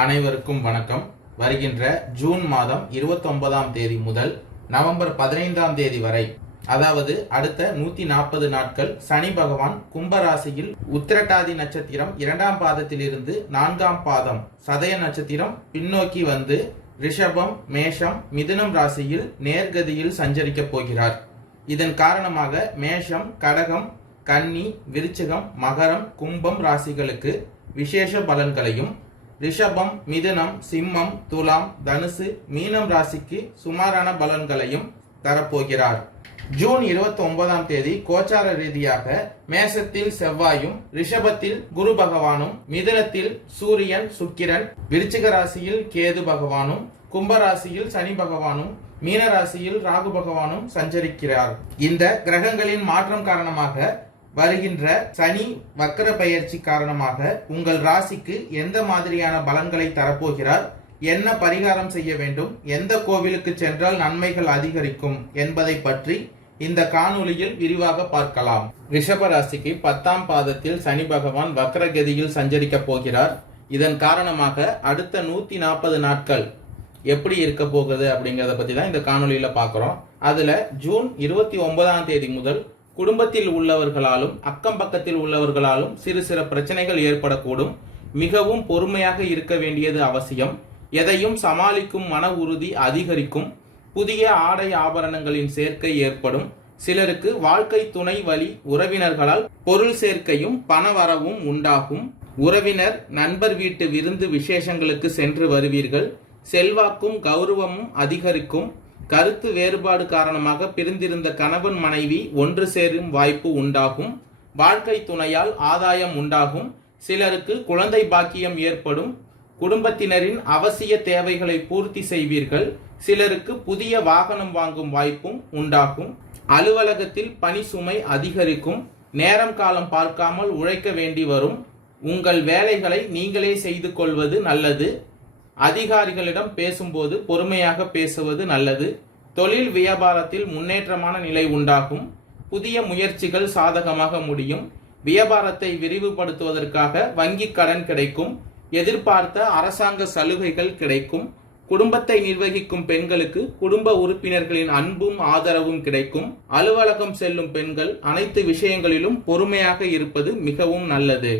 அனைவருக்கும் வணக்கம். வருகின்ற ஜூன் மாதம் 29ஆம் தேதி முதல் நவம்பர் 15ஆம் தேதி வரை, அதாவது அடுத்த 140 நாட்கள் சனி பகவான் கும்பராசியில் உத்திரட்டாதி நட்சத்திரம் 2ஆம் பாதத்திலிருந்து 4ஆம் பாதம் சதய நட்சத்திரம் பின்னோக்கி வந்து ரிஷபம், மேஷம், மிதுனம் ராசியில் நேர்கதியில் சஞ்சரிக்க போகிறார். இதன் காரணமாக மேஷம், கடகம், கன்னி, விருச்சிகம், மகரம், கும்பம் ராசிகளுக்கு விசேஷ பலன்களையும், ரிஷபம், மிதுனம், சிம்மம், துலாம், தனுசு, மீனம் ராசிக்கு சுமாரான பலன்களையும் தரப்போகிறார். ஜூன் 29ஆம் தேதி கோச்சார ரீதியாக மேசத்தில் செவ்வாயும், ரிஷபத்தில் குரு பகவானும், மிதுனத்தில் சூரியன், சுக்கிரன், விருச்சிக ராசியில் கேது பகவானும், கும்பராசியில் சனி பகவானும், மீன ராசியில் ராகு பகவானும் சஞ்சரிக்கிறார். இந்த கிரகங்களின் மாற்றம் காரணமாக வருகின்ற சனி வக்கர பயிற்சி காரணமாக உங்கள் ராசிக்கு எந்த மாதிரியான பலன்களை தரப்போகிறார், என்ன பரிகாரம் செய்ய வேண்டும், எந்த கோவிலுக்கு சென்றால் நன்மைகள் அதிகரிக்கும் என்பதை பற்றி இந்த காணொளியில் விரிவாக பார்க்கலாம். ரிஷப ராசிக்கு 10ஆம் பாதத்தில் சனி பகவான் வக்கரகதியில் சஞ்சரிக்க போகிறார். இதன் காரணமாக அடுத்த 140 நாட்கள் எப்படி இருக்க போகுது அப்படிங்கிறத பத்தி தான் இந்த காணொலியில பார்க்கிறோம். அதுல ஜூன் 29ஆம் தேதி முதல் குடும்பத்தில் உள்ளவர்களாலும் அக்கம் பக்கத்தில் உள்ளவர்களாலும் சிறு சிறு பிரச்சனைகள் ஏற்படக்கூடும். மிகவும் பொறுமையாக இருக்க வேண்டியது அவசியம். எதையும் சமாளிக்கும் மன உறுதி அதிகரிக்கும். புதிய ஆடை ஆபரணங்களின் சேர்க்கை ஏற்படும். சிலருக்கு வாழ்க்கை துணை வழி உறவினர்களால் பொருள் சேர்க்கையும் பணவரவும் உண்டாகும். உறவினர், நண்பர் வீட்டு விருந்து விசேஷங்களுக்கு சென்று வருவீர்கள். செல்வாக்கும் கௌரவமும் அதிகரிக்கும். கருத்து வேறுபாடு காரணமாக பிரிந்திருந்த கணவன் மனைவி ஒன்று சேரும் வாய்ப்பு உண்டாகும். வாழ்க்கை துணையால் ஆதாயம் உண்டாகும். சிலருக்கு குழந்தை பாக்கியம் ஏற்படும். குடும்பத்தினரின் அவசிய தேவைகளை பூர்த்தி செய்வீர்கள். சிலருக்கு புதிய வாகனம் வாங்கும் வாய்ப்பும் உண்டாகும். அலுவலகத்தில் பணி சுமை அதிகரிக்கும். நேரம் காலம் பார்க்காமல் உழைக்க வேண்டி வரும். உங்கள் வேலைகளை நீங்களே செய்து கொள்வது நல்லது. அதிகாரிகளிடம் பேசும்போது பொறுமையாக பேசுவது நல்லது. தொழில் வியாபாரத்தில் முன்னேற்றமான நிலை உண்டாகும். புதிய முயற்சிகள் சாதகமாக முடியும். வியாபாரத்தை விரிவுபடுத்துவதற்காக வங்கி கடன் கிடைக்கும். எதிர்பார்த்த அரசாங்க சலுகைகள் கிடைக்கும். குடும்பத்தை நிர்வகிக்கும் பெண்களுக்கு குடும்ப உறுப்பினர்களின் அன்பும் ஆதரவும் கிடைக்கும். அலுவலகம் செல்லும் பெண்கள் அனைத்து விஷயங்களிலும் பொறுமையாக இருப்பது மிகவும் நல்லது.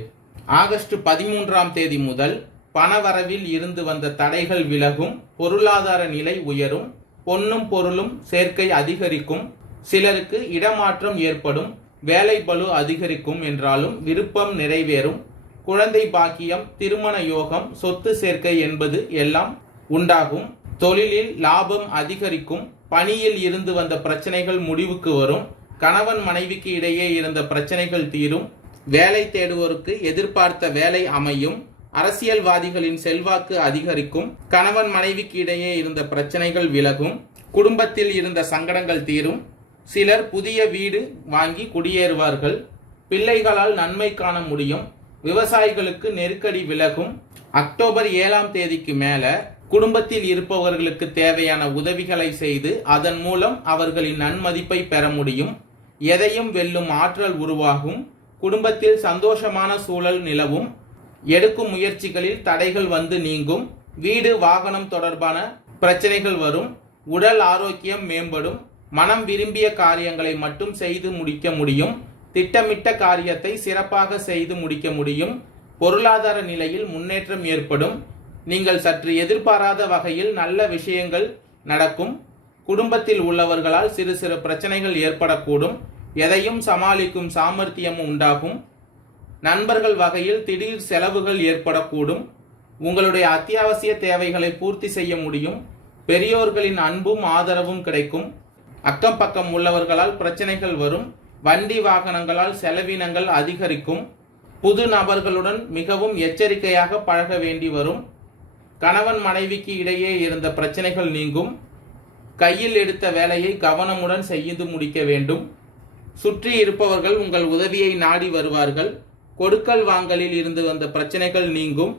ஆகஸ்ட் 13ஆம் தேதி முதல் பணவரவில் இருந்து வந்த தடைகள் விலகும். பொருளாதார நிலை உயரும். பொன்னும் பொருளும் சேர்க்கை அதிகரிக்கும். சிலருக்கு இடமாற்றம் ஏற்படும். வேலை பளு அதிகரிக்கும் என்றாலும் விருப்பம் நிறைவேறும். குழந்தை பாக்கியம், திருமண யோகம், சொத்து சேர்க்கை என்பது எல்லாம் உண்டாகும். தொழிலில் லாபம் அதிகரிக்கும். பணியில் இருந்து வந்த பிரச்சனைகள் முடிவுக்கு வரும். கணவன் மனைவிக்கு இடையே இருந்த பிரச்சனைகள் தீரும். வேலை தேடுவோருக்கு எதிர்பார்த்த வேலை அமையும். அரசியல்வாதிகளின் செல்வாக்கு அதிகரிக்கும். கணவன் மனைவிக்கு இடையே இருந்த பிரச்சனைகள் விலகும். குடும்பத்தில் இருந்த சங்கடங்கள் தீரும். சிலர் புதிய வீடு வாங்கி குடியேறுவார்கள். பிள்ளைகளால் நன்மை காண முடியும். விவசாயிகளுக்கு நெருக்கடி விலகும். அக்டோபர் 7ஆம் தேதிக்கு மேல குடும்பத்தில் இருப்பவர்களுக்கு தேவையான உதவிகளை செய்து அதன் மூலம் அவர்களின் நன்மதிப்பை பெற முடியும். எதையும் வெல்லும் ஆற்றல் உருவாகும். குடும்பத்தில் சந்தோஷமான சூழல் நிலவும். எடுக்கும் முயற்சிகளில் தடைகள் வந்து நீங்கும். வீடு வாகனம் தொடர்பான பிரச்சனைகள் வரும். உடல் ஆரோக்கியம் மேம்படும். மனம் விரும்பிய காரியங்களை மட்டும் செய்து முடிக்க முடியும். திட்டமிட்ட காரியத்தை சிறப்பாக செய்து முடிக்க முடியும். பொருளாதார நிலையில் முன்னேற்றம் ஏற்படும். நீங்கள் சற்று எதிர்பாராத வகையில் நல்ல விஷயங்கள் நடக்கும். குடும்பத்தில் உள்ளவர்களால் சிறு சிறு பிரச்சனைகள் ஏற்படக்கூடும். எதையும் சமாளிக்கும் சாமர்த்தியம் உண்டாகும். நண்பர்கள் வகையில் திடீர் செலவுகள் ஏற்படக்கூடும். உங்களுடைய அத்தியாவசிய தேவைகளை பூர்த்தி செய்ய முடியும். பெரியோர்களின் அன்பும் ஆதரவும் கிடைக்கும். அக்கம் பக்கம் உள்ளவர்களால் பிரச்சனைகள் வரும். வண்டி வாகனங்களால் செலவினங்கள் அதிகரிக்கும். புது நபர்களுடன் மிகவும் எச்சரிக்கையாக பழக வேண்டி வரும். கணவன் மனைவிக்கு இடையே இருந்த பிரச்சனைகள் நீங்கும். கையில் எடுத்த வேலையை கவனமுடன் செய்து முடிக்க வேண்டும். சுற்றி இருப்பவர்கள் உங்கள் உதவியை நாடி வருவார்கள். கொடுக்கல் வாங்கலில் இருந்து வந்த பிரச்சனைகள் நீங்கும்.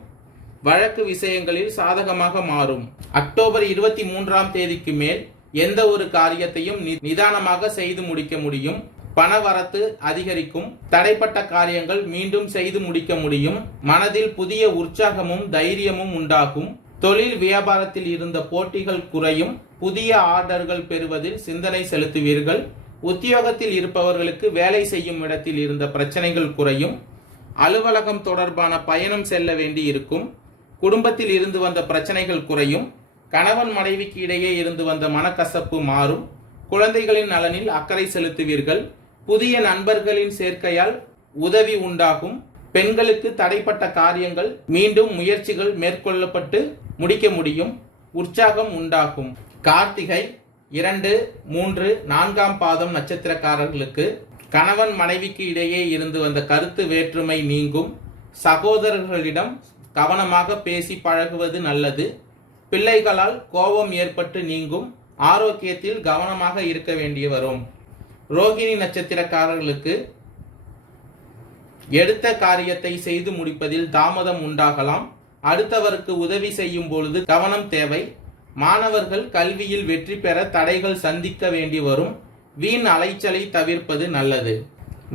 வழக்கு விஷயங்களில் சாதகமாக மாறும். அக்டோபர் 23ஆம் தேதிக்கு மேல் எந்த ஒரு காரியத்தையும் நிதானமாக செய்து முடிக்க முடியும். பணவரத்து அதிகரிக்கும். தடைப்பட்ட காரியங்கள் மீண்டும் செய்து முடிக்க முடியும். மனதில் புதிய உற்சாகமும் தைரியமும் உண்டாகும். தொழில் வியாபாரத்தில் இருந்த போட்டிகள் குறையும். புதிய ஆர்டர்கள் பெறுவதில் சிந்தனை செலுத்துவீர்கள். உத்தியோகத்தில் இருப்பவர்களுக்கு வேலை செய்யும் இடத்தில் இருந்த பிரச்சனைகள் குறையும். அலுவலகம் தொடர்பான பயணம் செல்ல வேண்டி இருக்கும். குடும்பத்தில் இருந்து வந்த பிரச்சனைகள் குறையும். கணவன் மனைவிக்கு இடையே இருந்து வந்த மனக்கசப்பு மாறும். குழந்தைகளின் நலனில் அக்கறை செலுத்துவீர்கள். புதிய நண்பர்களின் சேர்க்கையால் உதவி உண்டாகும். பெண்களுக்கு தடைப்பட்ட காரியங்கள் மீண்டும் முயற்சிகள் மேற்கொள்ளப்பட்டு முடிக்க முடியும். உற்சாகம் உண்டாகும். கார்த்திகை 2, 3, 4ஆம் பாதம் நட்சத்திரக்காரர்களுக்கு கணவன் மனைவிக்கு இடையே இருந்து வந்த கருத்து வேற்றுமை நீங்கும். சகோதரர்களிடம் கவனமாக பேசி பழகுவது நல்லது. பிள்ளைகளால் கோபம் ஏற்பட்டு நீங்கும். ஆரோக்கியத்தில் கவனமாக இருக்க வேண்டி வரும். ரோகிணி நட்சத்திரக்காரர்களுக்கு எடுத்த காரியத்தை செய்து முடிப்பதில் தாமதம் உண்டாகலாம். அடுத்தவருக்கு உதவி செய்யும் பொழுது கவனம் தேவை. மாணவர்கள் கல்வியில் வெற்றி பெற தடைகள் சந்திக்க வேண்டி வரும். வீண் அலைச்சலை தவிர்ப்பது நல்லது.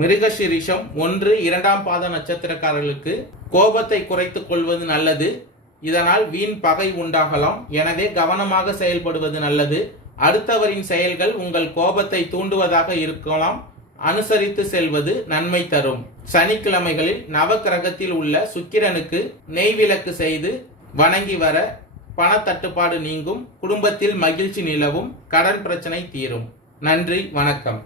மிருகசிரிஷம் 1, 2ஆம் பாத நட்சத்திரக்காரர்களுக்கு கோபத்தை குறைத்துக் கொள்வது நல்லது. இதனால் வீண் பகை உண்டாகலாம். எனவே கவனமாக செயல்படுவது நல்லது. அடுத்தவரின் செயல்கள் உங்கள் கோபத்தை தூண்டுவதாக இருக்கலாம். அனுசரித்து செல்வது நன்மை தரும். சனிக்கிழமைகளில் நவக்கிரகத்தில் உள்ள சுக்கிரனுக்கு நெய் விளக்கு செய்து வணங்கி வர பணத்தட்டுப்பாடு நீங்கும். குடும்பத்தில் மகிழ்ச்சி நிலவும். கடன் பிரச்சனை தீரும். நன்றி, வணக்கம்.